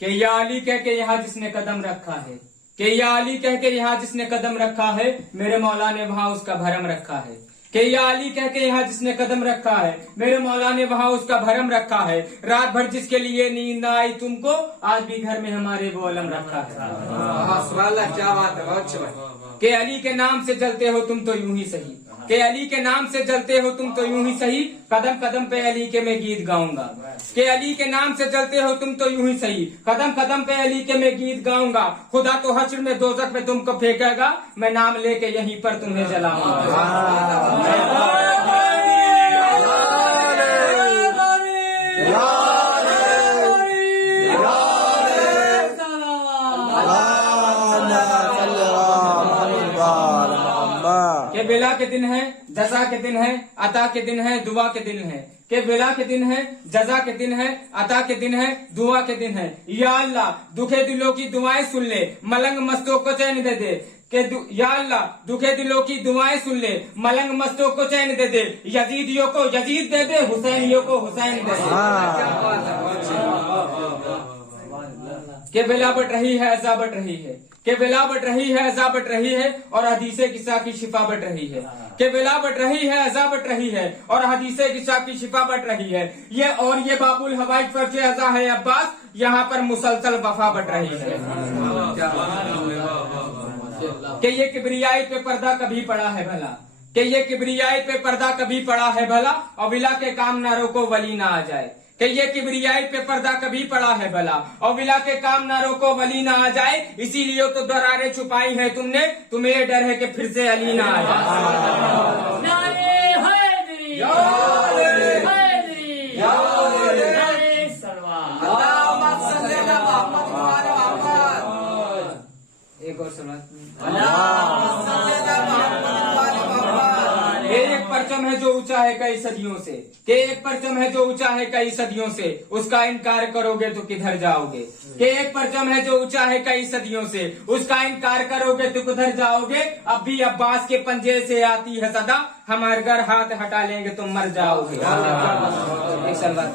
कि या अली कह के यहाँ जिसने कदम रखा है, कि या अली कह के यहाँ जिसने कदम रखा है, मेरे मौला ने वहाँ उसका भरम रखा है। कि या अली कह के यहाँ जिसने कदम रखा है, मेरे मौला ने वहाँ उसका भरम रखा है। रात भर जिसके लिए नींद ना आई तुमको, आज भी घर में हमारे वो अलम रखा है। क्या बात है, बहुत अच्छा। कि अली के नाम से जलते हो तुम तो यूं ही सही, कि अली के नाम से जलते हो तुम तो यूं ही सही, कदम कदम पे अली के मैं गीत गाऊंगा। कि अली के नाम से जलते हो तुम तो यूं ही सही, कदम कदम पे अली के मैं गीत गाऊंगा। खुदा तो हश्र में दोज़ख में तुमको फेंकेगा, मैं नाम लेके यहीं पर तुम्हें जलाऊंगा। के विला के दिन है, जजा के दिन है, अता के दिन है, दुआ के दिन है। के विला के दिन है, जजा के दिन है, अता के दिन है, दुआ के दिन है। या अल्लाह दुखे दिलों की दुआएं सुन ले, मलंग मस्तों को चैन दे दे। के या अल्लाह दुखे दिलों की दुआएं सुन ले, मलंग मस्तों को चैन दे दे। यजीदियों को यजीद दे दे, हुसैनियों को हुसैन दे दे। के विला बट रही है, अज़ा बट रही है। के विला बट रही है, अज़ा बट रही है, और हदीसे किस्सा की शिफा बट रही है। के विला बट रही है, अज़ा बट रही है, और हदीसे किस्सा की शिफा बट रही है। ये बाबुल हवाई फर्श अज़ा है अब्बास, यहाँ पर मुसलसल वफा बट रही है। कि ये किब्रियाई पे पर्दा कभी पड़ा है भला, कि ये किब्रियाई पे पर्दा कभी पड़ा है भला, और विला के काम ना रोको वली ना आ जाए। कि ये किब्रियाई पे पर्दा कभी पड़ा है भला, और विला के काम ना रोको वली ना आ जाए। इसीलिए तो दरारें छुपाई है तुमने, तुम्हें डर है कि फिर से अली ना आ जाए। एक और सुना। एक परचम है जो ऊंचा है कई सदियों से, कि एक परचम है जो ऊंचा है कई सदियों से, उसका इनकार करोगे तो किधर जाओगे। कि एक परचम है जो ऊंचा है कई सदियों से, उसका इनकार करोगे तो किधर जाओगे। अब भी अब्बास के पंजे से आती है सदा, हमारे घर हाथ हटा लेंगे तो मर जाओगे। एक सलवार